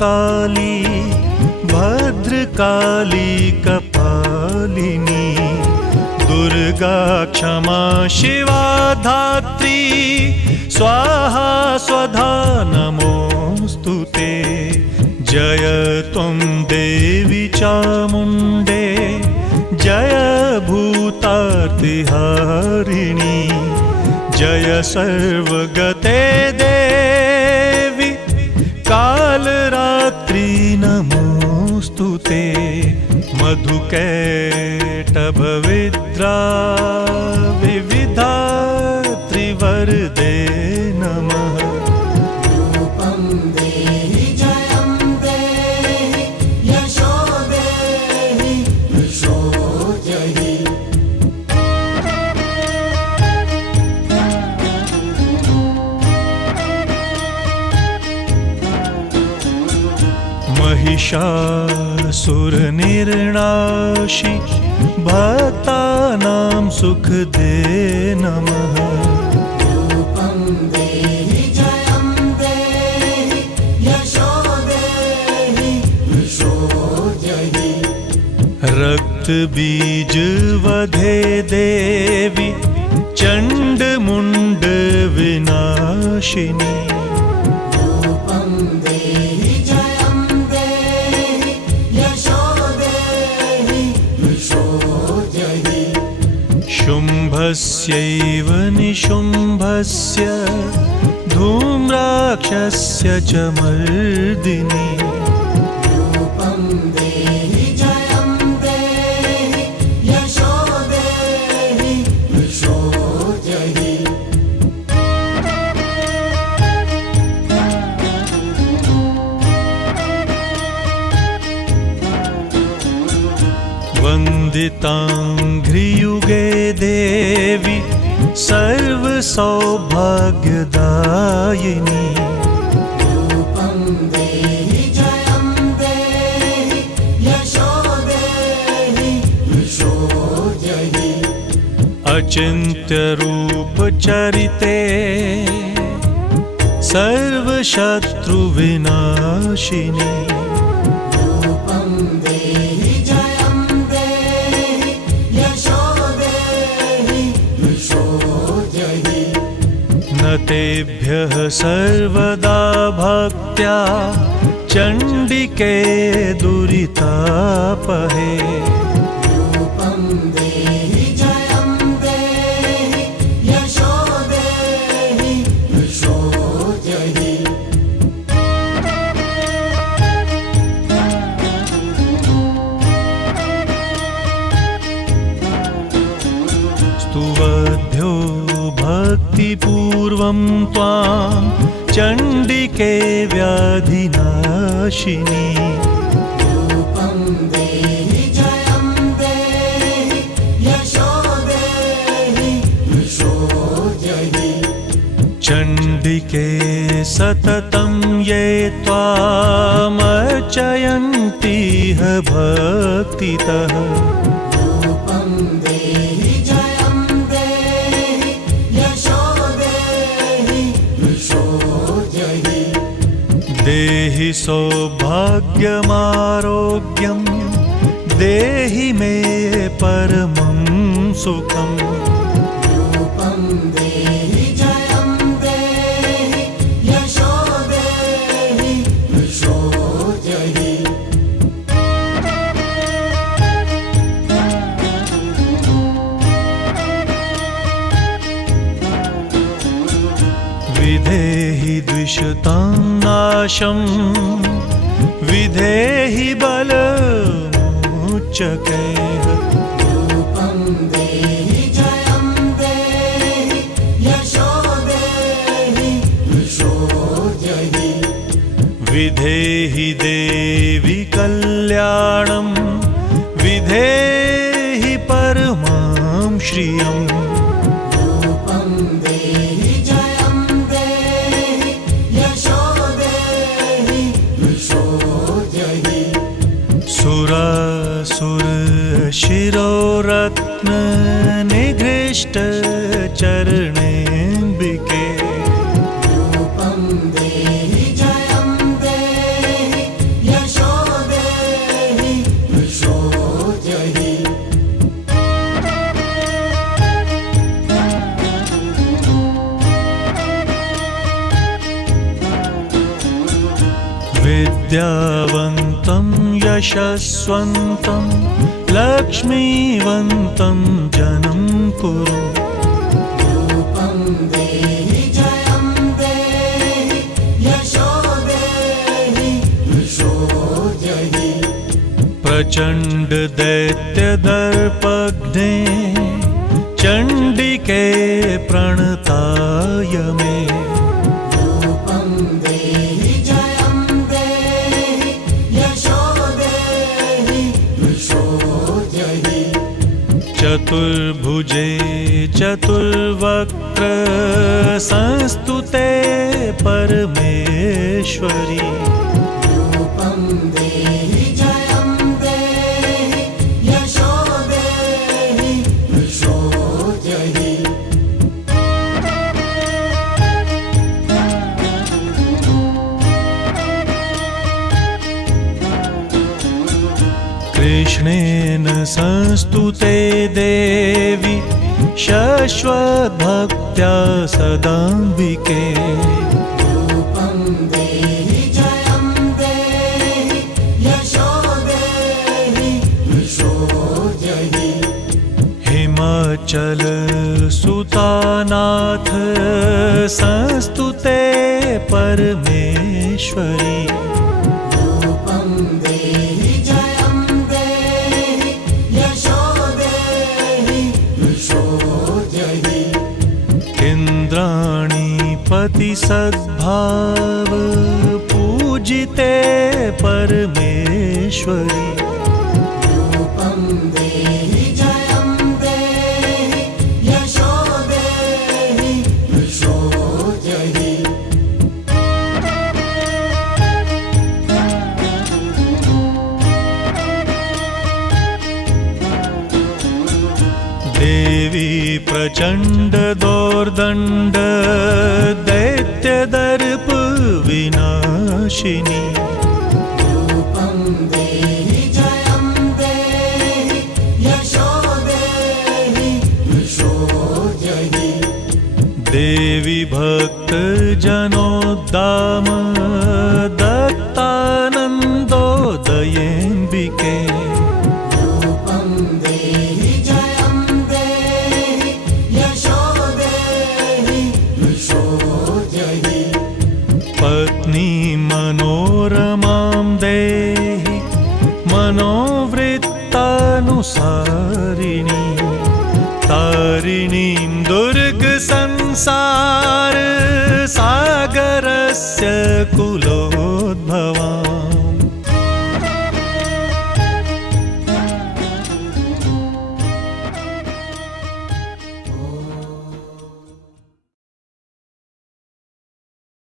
काली भद्रकाली कपालिनी दुर्गा क्षमा शिवा धात्री स्वाहा स्वधा नमोस्तुते। जय त्वं देवी चामुण्डे जय भूतार्तिहारिणी जय सर्वगते देवी कालरात्रि नमोस्तुते। मधुकैटभविद्रा विविधात्रि वरदे नमः। रूपं देहि जयं देहि यशो देहि यशो जहि। महिषासुरनिर्नाशि भक्तानां सुखदे नमः। रूपं देहि जयं देहि यशो देहि यशो जहि। रक्तबीज वधे देवी चण्डमुण्ड विनाशिनी रूपं देहि जयं देहि यशो देहि यशो जहि। शुम्भस्यैव निशुम्भस्य धूम्राक्षस्य च मर्दिनी रूपं देहि जयं देहि यशो देहि यशो जहि। वन्दिताङ्घ्रियुगे देवी सर्वसौभाग्यदायिनी रूपं देहि जयं देहि यशो देहि यशो जहि। अचिन्त्यरूपचरिते सर्वशत्रुविनाशिनी रूपं देहि जयं देहि यशो देहि यशो जहि। न तेभ्यः सर्वदा भक्त्या चण्डिके दुरितापहे रूपं देहि जयं देहि यशो देहि यशो जहि। स्तुवद्भ्यो भक्तिपूर्वं त्वां चण्डिके व्याधिनाशिनी रूपं देहि जयं देहि यशो देहि यशो जहि। चण्डिके सततं ये त्वामर्चयन्तीह भक्तितः रूपं देहि जयं देहि यशो देहि यशो जहि। देहि सौभाग्यमारोग्यं देहि मे परमं सुखम् रूपं देहि जयं देहि यशो देहि यशो जहि। विधेहि द्विषतां नाशं विधेहि बलमुच्चकैः रूपं देहि जयं देहि यशो देहि यशो जहि। विधेहि देवी कल्याणं विधेहि परमां श्रियम् रूपं देहि जयं देहि यशो देहि यशो जहि। सुरासुर शिरोरत्न निघृष्ट चरणेऽम्बिके रूपं देहि जयं देहि विद्यावन्तं यशस्वन्तं लक्ष्मीवन्तं जनं कुरु रूपं देहि जयं देहि यशो देहि यशो जहि प्रचण्ड दैत्यदर्पघ्ने चण्डिके प्रणताय मे रूपं देहि जयं देहि यशो देहि यशो जहि चतुर्भुजे चतुर्वक्त्र संस्तुते परमेश्वरी रूपं देहि जयं देहि यशो देहि यशो जहि कृष्णेन संस्तुते देवी शश्वद्भक्त्या सदाम्बिके रूपं देहि जयं देहि यशो देहि यशो जहि हिमाचल सुतानाथ संस्तुते परमेश्वरी रूपं देहि जयं देहि यशो देहि यशो जहि इन्द्राणीपति सद्भाव पूजिते परमेश्वरी रूपं देहि जयं देहि यशो देहि यशो जहि देवी प्रचण्ड दोर्दण्ड दैत्यदर्प विनाशिनी रूपं देहि जयं देहि यशो देहि यशो जहि देवी भक्तजनोद्दाम दत्तानन्दोदयेऽम्बिके रूपं देहि जयं देहि यशो देहि यशो जहि पत्नी मनोरमां देहि मनोवृत्तानुसारिणी तारिणीं दुर्गसंसार सागरस्य